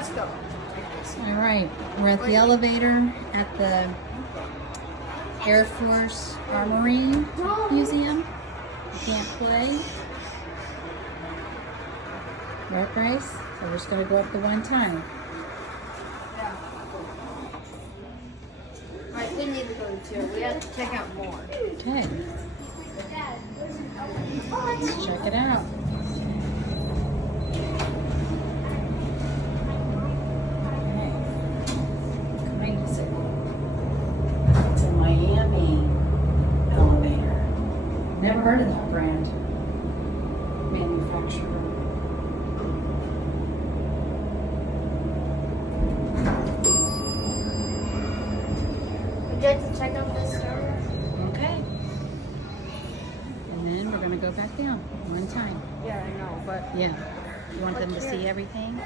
Let's go. All right, we're at the elevator at the Air Force Armament Museum. You can't play. Right, Bryce? So we're just going to go up the one time. Yeah. Alright, we need to go too. We have to check out more. Okay. Let's check it out. It's a Miami elevator. Never heard of that brand. Manufacturer. Would you like to check out this area? Okay. And then we're going to go back down one time. Yeah, I know, but Yeah. You want them to see everything?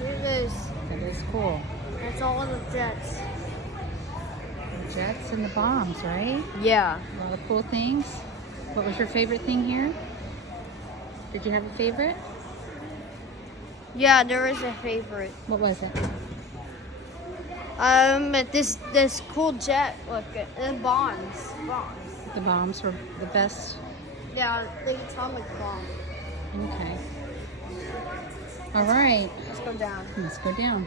look at this. That is cool. That's all of the jets. The jets and the bombs, right? Yeah. A lot of cool things. What was your favorite thing here? Did you have a favorite? Yeah, there is a favorite. What was it? This cool jet. Look, and bombs. The bombs were the best. Yeah, the atomic bomb. Okay. All right. Let's go down. Let's go down.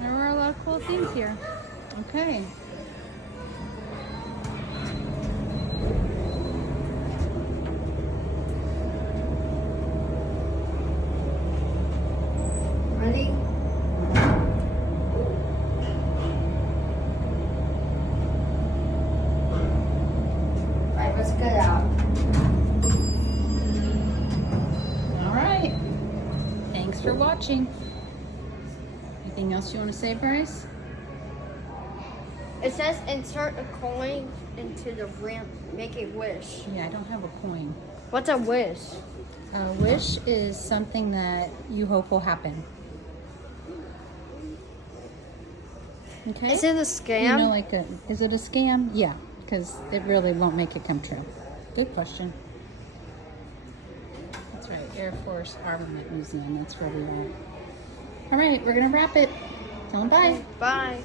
There were a lot of cool things here. Okay. Ready? Right, let's get out. All right. Thanks for watching. Anything else you want to say, Bryce? It says insert a coin into the ramp. Make a wish. Yeah, I don't have a coin. What's a wish? A wish is something that you hope will happen. Okay. Is it a scam? You know, like, is it a scam? Yeah, because it really won't make it come true. Good question. That's right, Air Force Armament Museum. That's where we are. All right, we're gonna wrap it. Tell them bye. Bye.